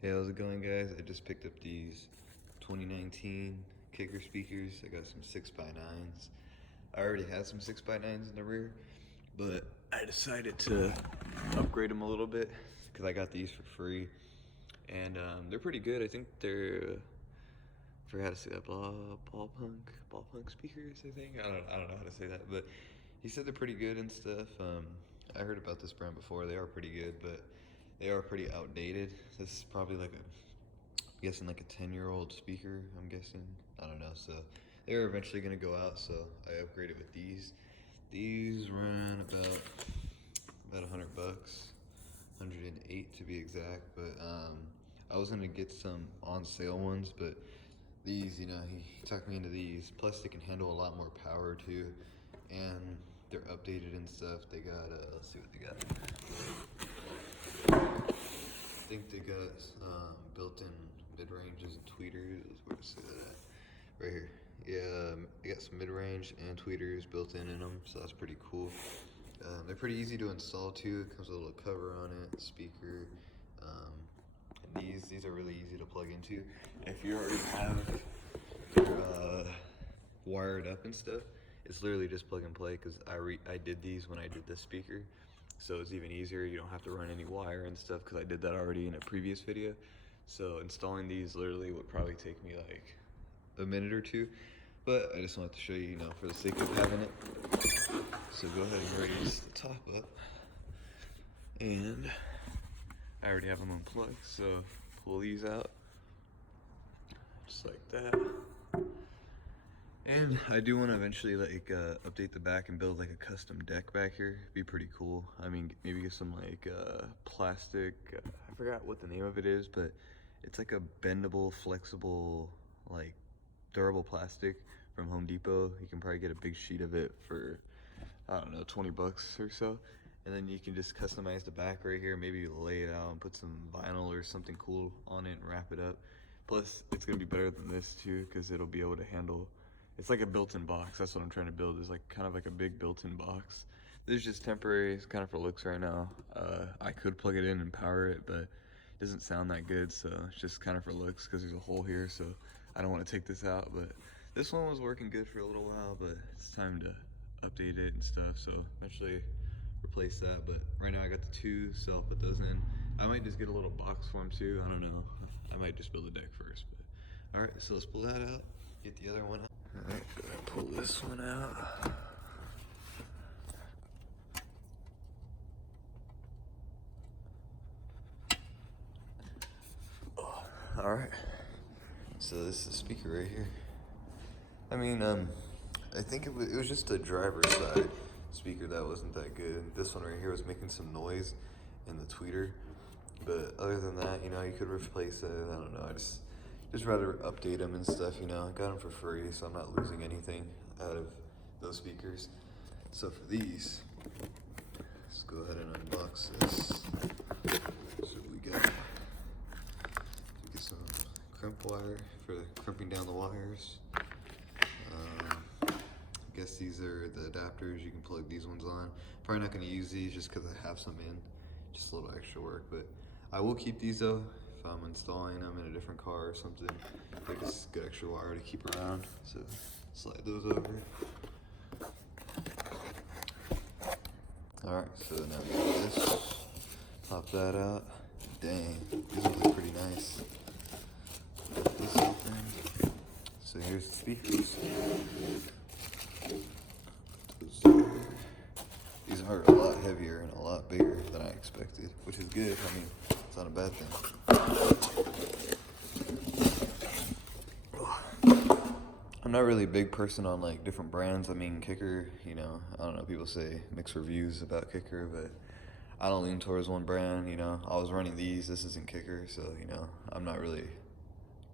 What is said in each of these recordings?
Hey, how's it going, guys? I just picked up these 2019 Kicker speakers. I got some 6x9s. I already had some 6x9s in the rear, but I decided to upgrade them a little bit because I got these for free. And they're pretty good. I think they're, I forgot how to say that, ball punk speakers, I think. I don't know how to say that, but he said they're pretty good and stuff. I heard about this brand before. They are pretty good, but they are pretty outdated. This is probably like I'm guessing like a 10-year-old speaker, I'm guessing. I don't know. So they're eventually gonna go out, so I upgraded with these. These run about $100, 108 to be exact. But I was gonna get some on sale ones, but these, he talked me into these. Plus, they can handle a lot more power too, and they're updated and stuff. They got let's see what they got. I think they got built-in mid-ranges and tweeters. Where to say that at? Right here. Yeah, they got some mid-range and tweeters built in them, so that's pretty cool. They're pretty easy to install too. It comes with a little cover on it, speaker. And these are really easy to plug into. If you already have your wired up and stuff, it's literally just plug and play. Because I did these when I did this speaker, so it's even easier. You don't have to run any wire and stuff because I did that already in a previous video. So installing these literally would probably take me like a minute or two, but I just wanted to show you, for the sake of having it. So go ahead and raise the top up, and I already have them unplugged, so pull these out just like that. And I do want to eventually update the back and build like a custom deck back here. It'd be pretty cool. I mean, maybe get some plastic, I forgot what the name of it is, but it's like a bendable, flexible, like durable plastic from Home Depot. You can probably get a big sheet of it for, I don't know, 20 bucks or so. And then you can just customize the back right here, maybe lay it out and put some vinyl or something cool on it and wrap it up. Plus, it's gonna be better than this too, because it'll be able to handle, it's like a built-in box. That's what I'm trying to build, is like kind of like a big built-in box. This is just temporary, it's kind of for looks right now. I could plug it in and power it, but it doesn't sound that good, so it's just kind of for looks because there's a hole here, so I don't want to take this out. But this one was working good for a little while, but it's time to update it and stuff, so eventually replace that. But right now I got the two, so I'll put those in. I might just get a little box for them too, I don't know. I might just build a deck first, but all right, so let's pull that out, get the other one out. All right, go ahead and pull this one out. Oh, all right, so this is the speaker right here. I mean, I think it was just a driver's side speaker that wasn't that good. This one right here was making some noise in the tweeter. But other than that, you could replace it. I don't know. I just rather update them and stuff. I got them for free, so I'm not losing anything out of those speakers. So for these, let's go ahead and unbox this. So we got some crimp wire for crimping down the wires. I guess these are the adapters. You can plug these ones on. Probably not going to use these just because I have some in. Just a little extra work, but I will keep these though if I'm installing them in a different car or something. They're just good extra wire to keep around. So slide those over. All right, so now we got this. Pop that out. Dang, these look pretty nice. Put this open. So here's the speakers. These are a lot heavier and a lot bigger than I expected, which is good. I mean, it's not a bad thing. I'm not really a big person on like different brands. I mean, Kicker, I don't know, people say mixed reviews about Kicker, but I don't lean towards one brand. I was running these. This isn't Kicker, so I'm not really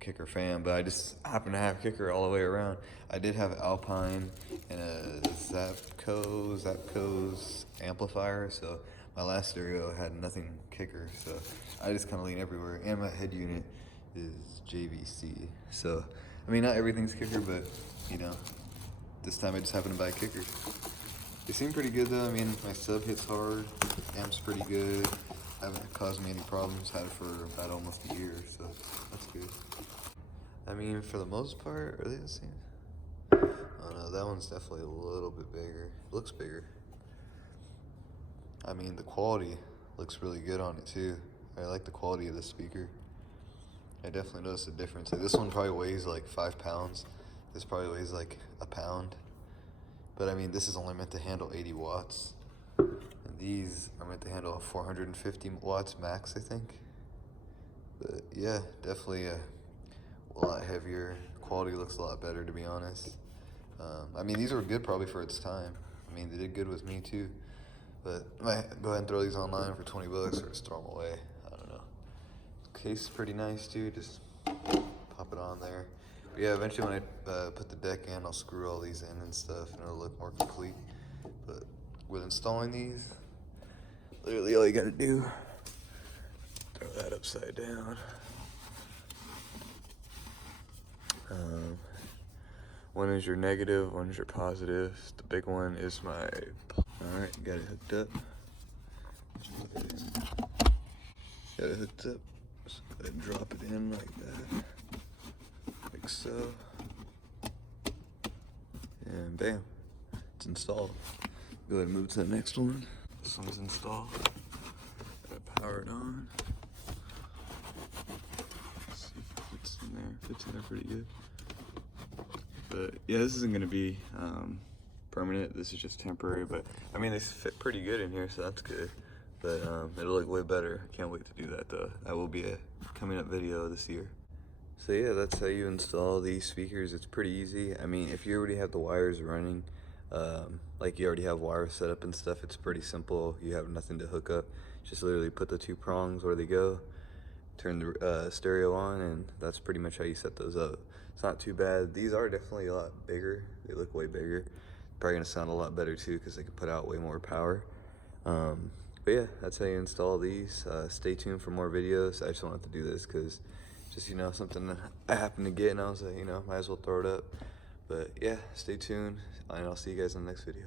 Kicker fan, but I just happen to have Kicker all the way around. I did have Alpine and a Zapco's amplifier, so my last stereo had nothing Kicker, so I just kind of lean everywhere. And my head unit is JVC, so I mean, not everything's Kicker, but this time I just happened to buy Kicker. They seem pretty good though. I mean, my sub hits hard, amp's pretty good. haven't caused me any problems. Had it for about almost a year, so that's good. I mean, for the most part, are they the same? Oh no, that one's definitely a little bit bigger. Looks bigger. I mean, the quality looks really good on it too. I like the quality of the speaker. I definitely noticed a difference. Like, this one probably weighs like 5 pounds. This probably weighs like a pound. But I mean, this is only meant to handle 80 watts. And these are meant to handle 450 watts max, I think. But yeah, definitely a lot heavier. Quality looks a lot better, to be honest. I mean, these were good probably for its time. I mean, they did good with me too. But I might go ahead and throw these online for 20 bucks or just throw them away. I don't know. Case is pretty nice too. Just pop it on there. But yeah, eventually when I put the deck in, I'll screw all these in and stuff, and it'll look more complete. But with installing these, literally all you gotta do, throw that upside down. One is your negative, one is your positive. The big one is my. All right, got it hooked up. Got it hooked up. Just go ahead and drop it in like that, like so, and bam, it's installed. Go ahead and move to the next one. This one's installed. Gotta power it on. Let's see if it fits in there. Fits in there pretty good. But yeah, this isn't gonna be permanent. This is just temporary. But I mean, they fit pretty good in here, so that's good. But it'll look way better. Can't wait to do that though. That will be a coming up video this year. So yeah, that's how you install these speakers. It's pretty easy. I mean, if you already have the wires running, like you already have wires set up and stuff, it's pretty simple. You have nothing to hook up. Just literally put the 2 prongs where they go, turn the stereo on, and that's pretty much how you set those up. It's not too bad. These are definitely a lot bigger. They look way bigger. Probably gonna sound a lot better too because they can put out way more power. But yeah, that's how you install these. Stay tuned for more videos. I just wanted to do this because just, you know, something that I happened to get and I was like, you know, might as well throw it up. But yeah, stay tuned and I'll see you guys in the next video.